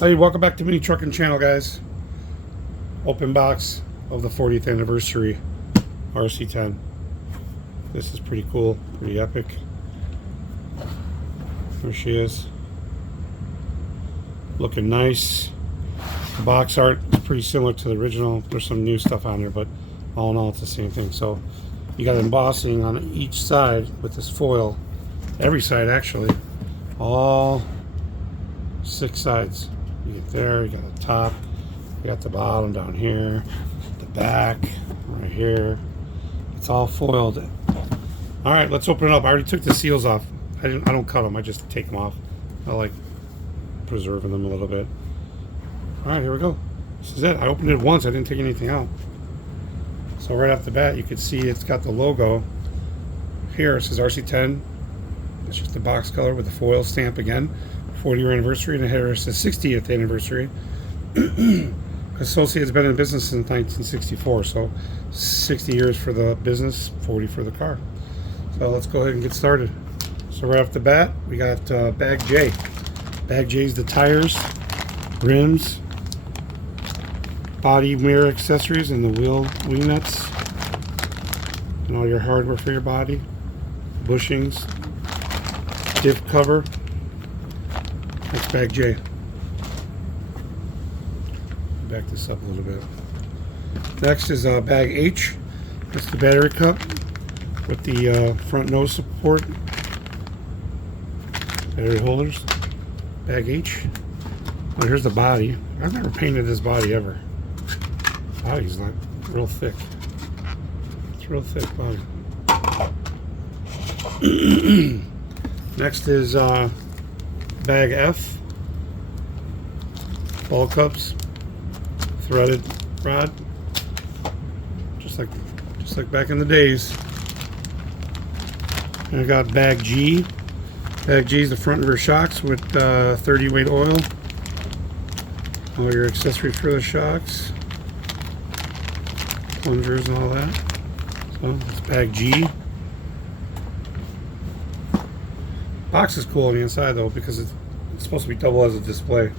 Hey, welcome back to Mini Trucking Channel, guys. Open box of the 40th anniversary RC10. This is pretty cool, pretty epic. There she is. Looking nice. The box art is pretty similar to the original. There's some new stuff on there, but all in all, it's the same thing. So you got embossing on each side with this foil. Every side, actually. All 6 sides. You get there, you got the top, you got the bottom down here, the back, right here. It's all foiled. All right, let's open it up. I already took the seals off. I don't cut them, I just take them off. I like preserving them a little bit. All right, here we go. This is it. I opened it once, I didn't take anything out. So right off the bat, you can see it's got the logo. Here it says RC10. It's just the box color with the foil stamp again. 40-year anniversary, and here it says 60th anniversary. Associate's been in business since 1964, so 60 years for the business, 40 for the car. So let's go ahead and get started. So right off the bat, we got Bag J. Bag J is the tires, rims, body mirror accessories, and the wing nuts, and all your hardware for your body, bushings, diff cover. That's Bag J. Back this up a little bit. Next is Bag H. That's the battery cup with the front nose support, battery holders. Bag H. Oh, here's the body. I've never painted this body ever. Body's like real thick. It's real thick body. Next is Bag F, ball cups, threaded rod, just like back in the days. And I got Bag G. Bag G is the front and rear shocks with 30 weight oil. All your accessories for the shocks, plungers and all that. So that's Bag G. Box is cool on the inside though because it's supposed to be double as a display.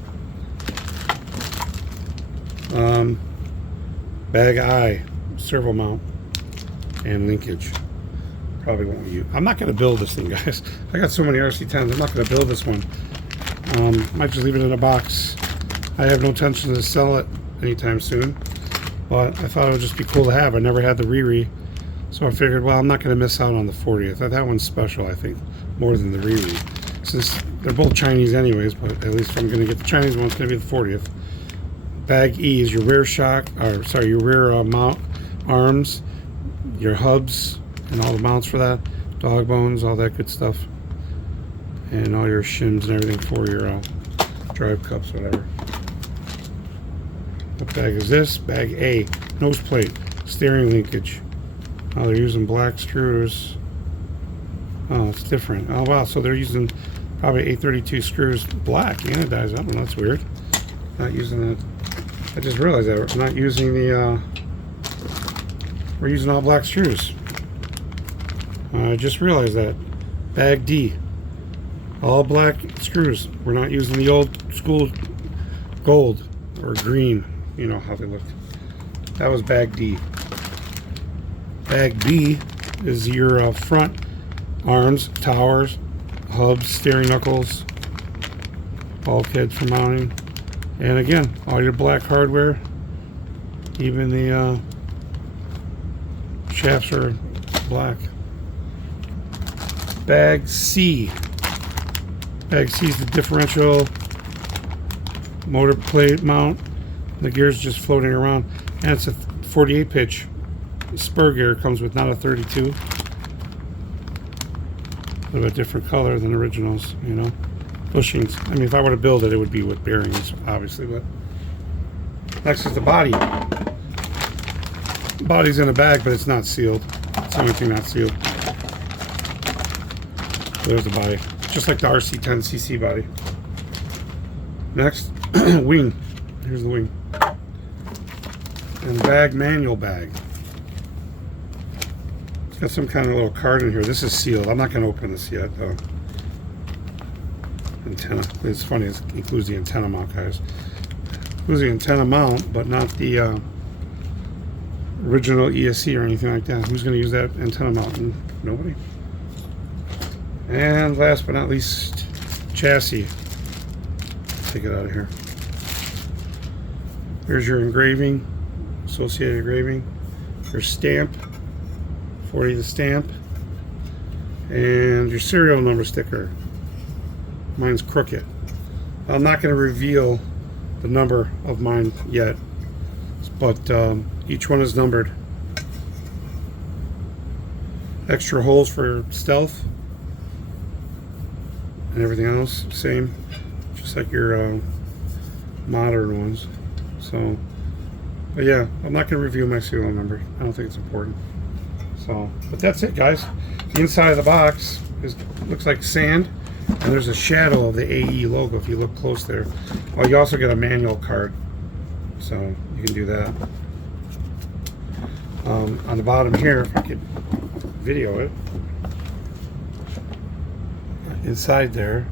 Bag I, servo mount and linkage. Probably won't use. I'm not going to build this thing, guys. I got so many RC10s. I'm not going to build this one. Might just leave it in a box. I have no intention to sell it anytime soon, but I thought it would just be cool to have. I never had the Riri, so I figured, well, I'm not going to miss out on the 40th. That one's special, I think, more than the Riri. Since they're both Chinese anyways, but at least if I'm going to get the Chinese one, it's going to be the 40th. Bag E is your rear shock, or sorry, your rear mount arms, your hubs, and all the mounts for that, dog bones, all that good stuff, and all your shims and everything for your drive cups, whatever. What bag is this? Bag A, nose plate, steering linkage. Oh, they're using black screws. Oh, it's different. Oh, wow. So they're using probably 832 screws black, anodized. I don't know. That's weird. Not using that. I just realized that. We're not using the, we're using all black screws. I just realized that. Bag D. All black screws. We're not using the old school gold or green. You know how they look. That was Bag D. Bag B is your front arms, towers, hubs, steering knuckles, bulkhead for mounting, and again, all your black hardware, even the shafts are black. Bag C. Bag C is the differential motor plate mount. The gear's just floating around, and it's a 48 pitch spur gear. Comes with not a 32. A little bit different color than originals, you know. Bushings. I mean, if I were to build it, it would be with bearings, obviously. But next is the body. The body's in a bag, but it's not sealed. It's the only thing not sealed. There's the body, just like the RC10cc body. Next, wing. Here's the wing. And bag, manual bag. It's got some kind of little card in here. This is sealed. I'm not going to open this yet, though. antenna. It's funny, it includes the antenna mount, guys. Includes the antenna mount, but not the original ESC or anything like that. Who's going to use that antenna mount? Nobody. And last but not least, chassis. Take it out of here. Here's your engraving, associated engraving. Your stamp, 40 the stamp, and your serial number sticker. Mine's crooked. I'm not going to reveal the number of mine yet, but each one is numbered. Extra holes for stealth and everything else, same, just like your modern ones. So, but yeah, I'm not going to review my serial number. I don't think it's important. So, but that's it, guys. The inside of the box looks like sand, and there's a shadow of the AE logo if you look close there. Oh, you also get a manual card, so you can do that. On the bottom here, if I could video it, inside there's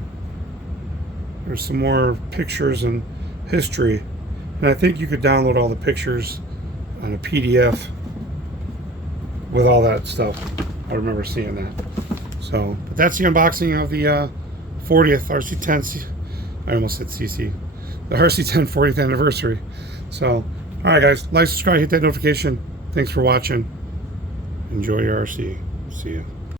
some more pictures and history, and I think you could download all the pictures on a PDF with all that stuff. I remember seeing that. So, but that's the unboxing of the 40th RC10. I almost said CC. The RC10 40th anniversary. So, all right, guys, like, subscribe, hit that notification. Thanks for watching. Enjoy your RC. See ya.